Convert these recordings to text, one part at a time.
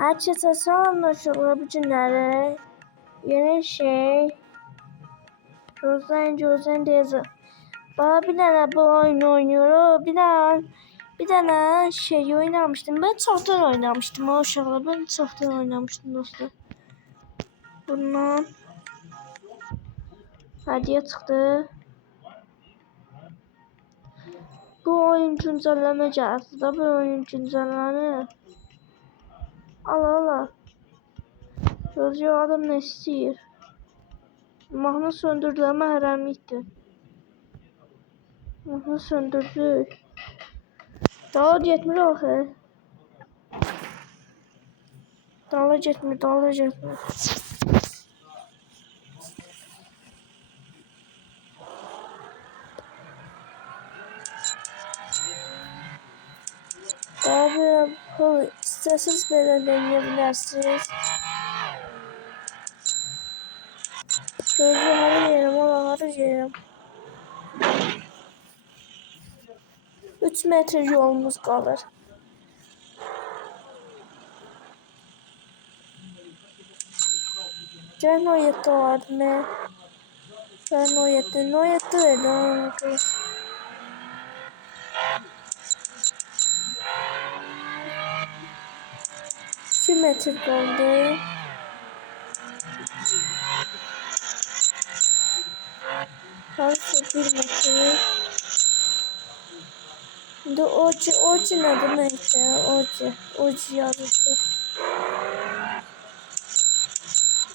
Herkese selamlar bu günleri. Yeni şey. Gözden teyze. Bana bir tane bu oyun oynuyor. Bir tane şey oynamıştım. Ben çoktan oynamıştım. O uşaqla ben çoktan oynamıştım dostlar. Bundan hediye çıktı. Bu oyun güncelleme geldi da bu oyun güncelleme. Ala. Yazıyor adam ne istiyor. Mahnı söndürdüler mahremiydi. Mahnı söndürdük. Dala getmir axı. Dala getmir. Abi pul istəsiniz belə deneyə bilərsiniz. Gözü harı yerim. 3 metre yolumuz qalır. Gəl Noyetdə vardı nə? Gəl Noyetdə verdi onu kız. İki metre qaldı. Harısı 1 metre. İndi oci nə deməkdir? Oci yazırdı.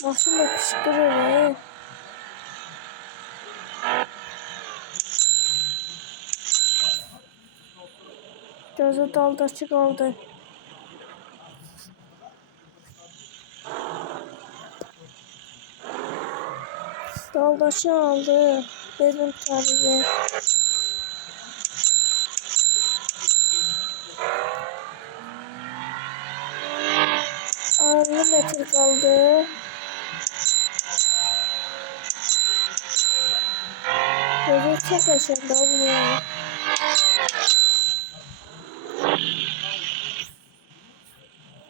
Maşın da kışkırır. Gözü daldaşı qaldı. Daldaşı aldı. Benim tabii. 50 metre kaldı. Böyle çok aşağıda oluyor.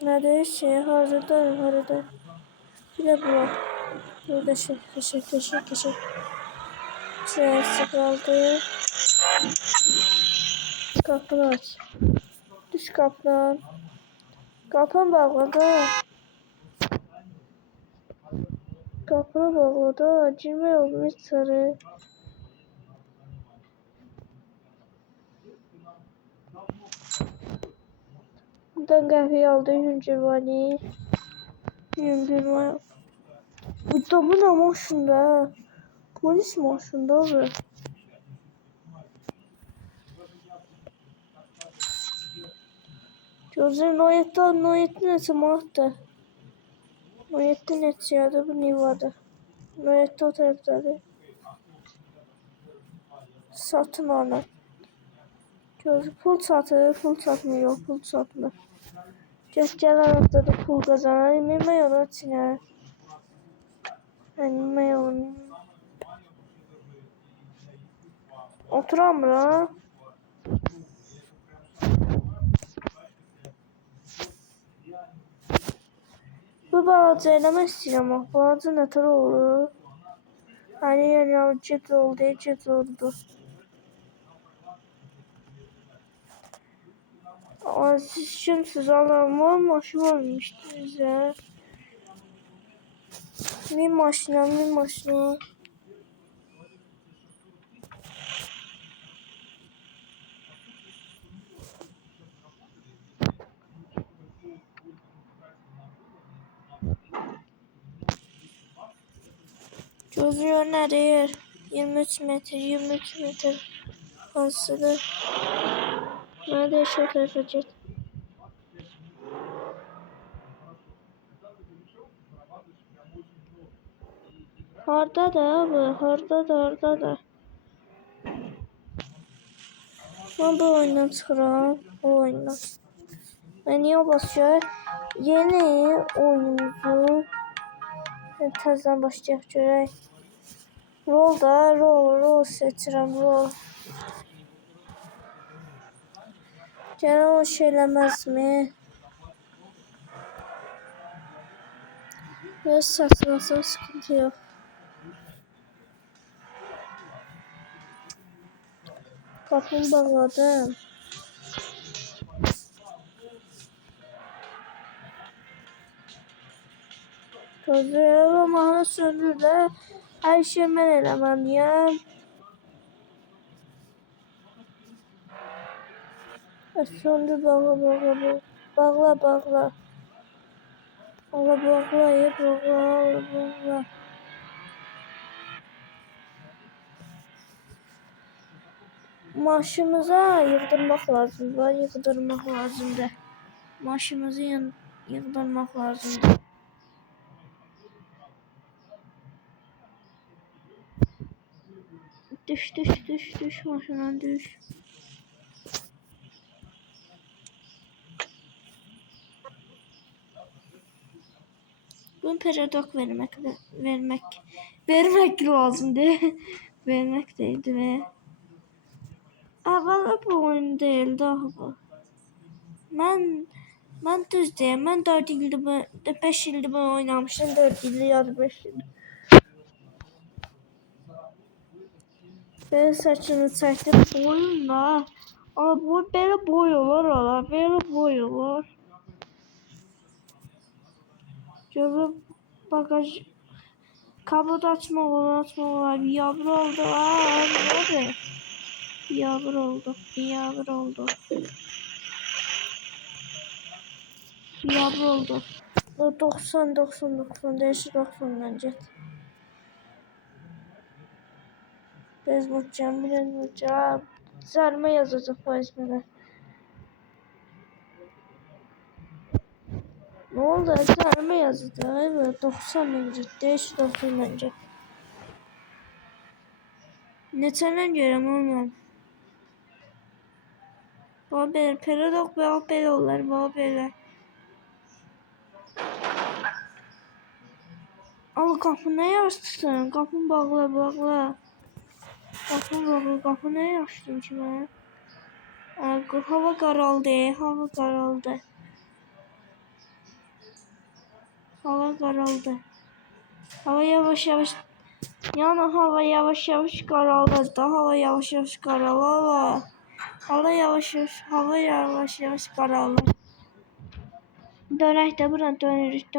Nerede şey harada. Bir de bu. Burada teşekkür. Sırası kaldı. Kapını aç. Düş kaplan. Kapını bağladı. Kapını bağladı. Girme olmuş sarı. Buradan kahveyi aldı. Yüncürvani. Bu da bu ne maşında? Polis maşında abi. Gözlerin Noyet'te neçə manatdır? Noyet'te neçədir bu Nivada? Noyet'te o tərəfdədir. Satın onu. Gözü pul satmıyor, pul satmır. Gəl haftada pul qazanar. Yemək ona çinər. Yemək onu. Oturamıram. Bu balaca eləmək istəyirəm. Balaca nətər olur? Yəni gec oldu. Siz kimsiniz? Allah'ım maşın olmuştunuz ya. Min maşına. Gözlüyor nereye? 23 metre. Hansıdır? Nerede şu tarafa git. Harda da. Ben bu oyundan çıkıram. Ben niye basıyor? Yeni oyunumuzu təzədən başlayaq görək. Rol seçirəm, rol. Gene o şey eləməz mi? Biraz saçmasın, sıkıntı yok. Kapımı bağladım. Gözüm ama söndürdü. Her şey ben eleməliyəm. Söndür, bağla, bağla, bağla. Bağla, bağla. Bağla, bağla, bağla, bağla. Maaşımıza yığdırmaq lazımdır. Yığdırmaq lazımdır. Maaşımızı yığdırmaq lazımdır. Düş maşından düş. Bunu periodok vermek lazımdı. Vermek değildi ve Əvvəla bu oyun deyil daha bu. Mən düz deyim. Mən 4 ildir bu 5 ildir bu oynamışım. 4 ildir ya da 5 ildir. Belə saçını çəkdim oyunla. Ama bu belə boy olur. Belə boy olur. Gözü bagaj kabut açmaq olar. Yavru oldu. Nədir? Yavru oldu. Yavru oldu. Yavru oldu. 90 değişik 90'dan get. Bez vuracağım. Zərmə yazacaq bu ismine. Ne oldu? Zərmə yazacaq. Evet 90'dan get. Değişik 90'dan get. Neçəndən görəm olmam. Baba belə periodok belə olar. Baba belə. Al qapını açdın. Qapını bağla. Qapını açdın ki mən. Hava qaraldı. Hava yavaş yavaş hava yavaş yavaş qaraldı. Hava yavaş yavaş qaralır. Hava yavaş yavaş qaralır. Dönək də bura dönürük.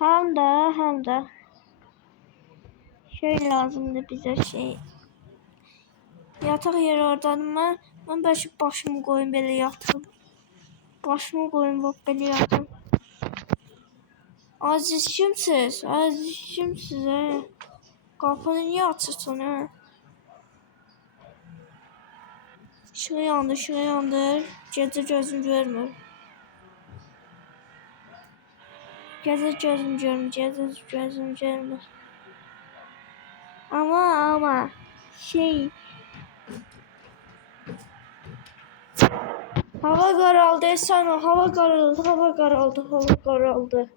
Həm də şey lazımdır bizə şey. Yataq yeri oradadır. Mən bəlkə başımı qoyum belə yatım. Başımı qoyum bax belə yatım. Aziz kimsiz? He? Qapını niyə açırsan he? Işığı yandır. Gecə gözüm görmür. Gözüm görmür. Ama şey hava qaraldı sana. Hava qaraldı.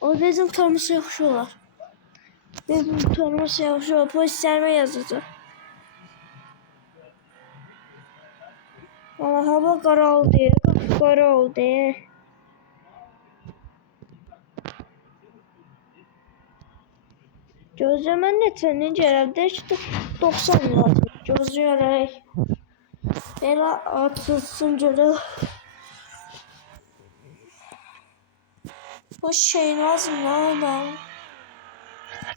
O bizim tormusu yaxşı olar. Polislərmə yazacaq. Valla hava qaraldı. Gözləmən neçənin gəldi? İşte 90 lazım. Gözləyərək. Belə açılsın görək. Bu şey lazım lan.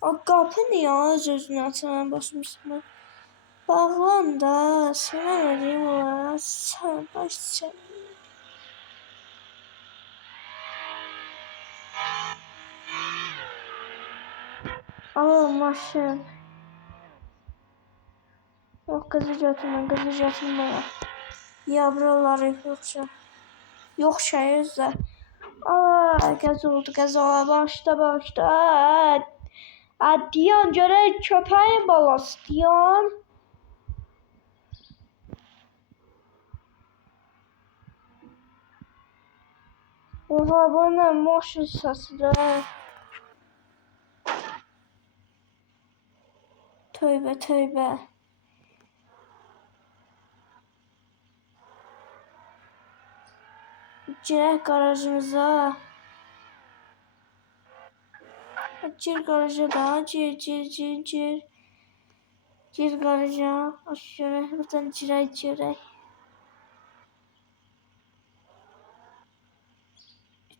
O qapı niyə öz-özünə açılan basmışsın? Bağlan da, sənə vereyim ola. Sən başçı. Al maşın. Yok qızı götürmə. Yavruları yox şey özdə. Qəz oldu. Başda. Diyan görək köpəyin balası Diyan. Oha bu nə maşın səsidir. Tövbə. Girək garajımıza. Gir garaja da. Gir. Gir garaja. Aşağı. Buradan girək.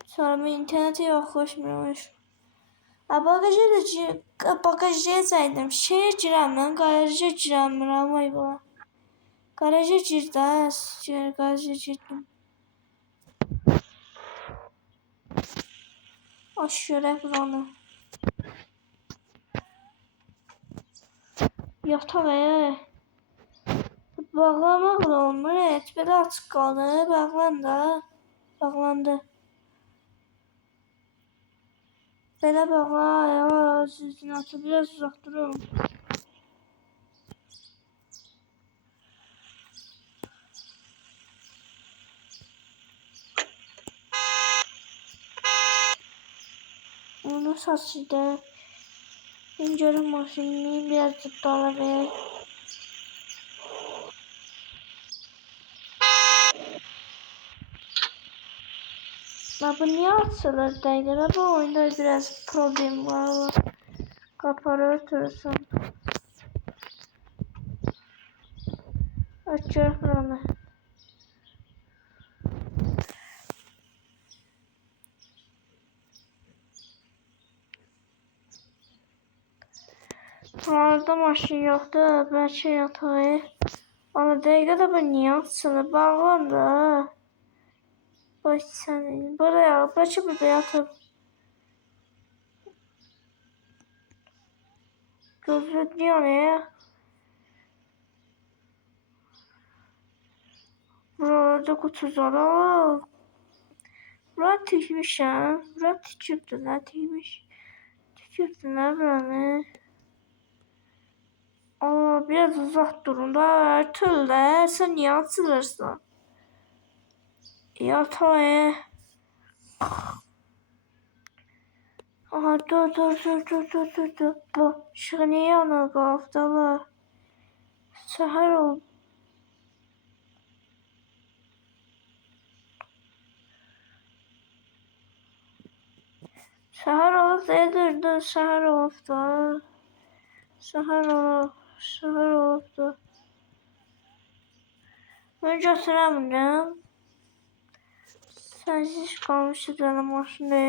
Sonra internete yaxlaşmırmış. Bagajda saydım. Şeye girəm mən, garaja girəmirəm, ay bala. Garaja gir də, garaja girdim. Aş görək buranı. Yataq bağlamaq da olmur, belə açıq qaldı, bağlandı. Belə bağla, sizin atı biraz uzaq durun. Onu saçıydı. İncelim maşinini biraz tuttala ver. Bu niye açılır değil? Bu oyunda biraz problem var. Kapağı örtürsün. Açıyor buranı. Orada maşın yoktu. Belki yatağı. Ama dəqiqə də bu niyə açılır? Bağlan da. Bax sən. Buraya. Belki burada yatıb. Gözlüyor ne? Burada kutuları. Bura tikmişəm. Bura tikibdilər. Tikibdilər buranı. Aa, biraz uzak durun da. Tülle. Sen niye açılırsın? Yatağı. Aha dur. Bu ışığı niye yanır qafdalar? Səhər oldu. Səhər olub dur. Səhər olubdu. Səhər olubdu. Mən götürəmirəm. Sənsiz qalmışdı dənə maşını.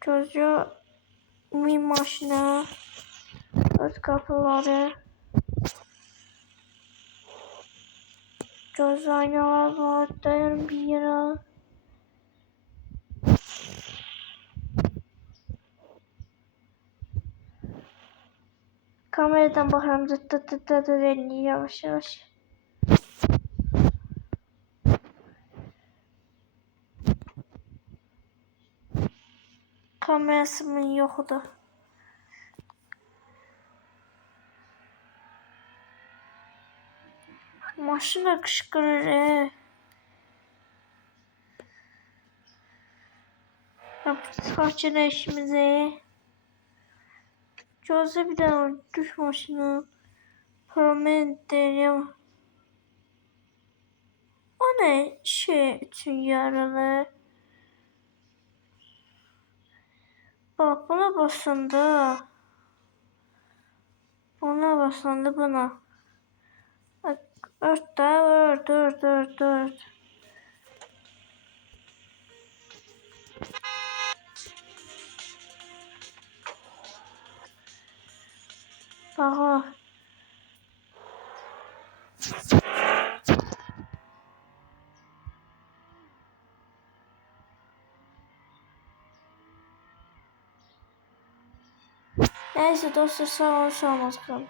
Gözü min maşına. Öz kapıları. Göz aynalar var. Dayan bir yere. Kameradan baxıram. Dıt eləyir yavaş. Kamerasının yoxudur. Maşın da qışqırır. Çıxaq işimizi. Gözlə bir dənə düş maşını. Parlament deyirəm. O ne şey üçün yaralı? Bak buna basındı. Buna. Ört da ört. Bak. Neyse dostlar sağ olun.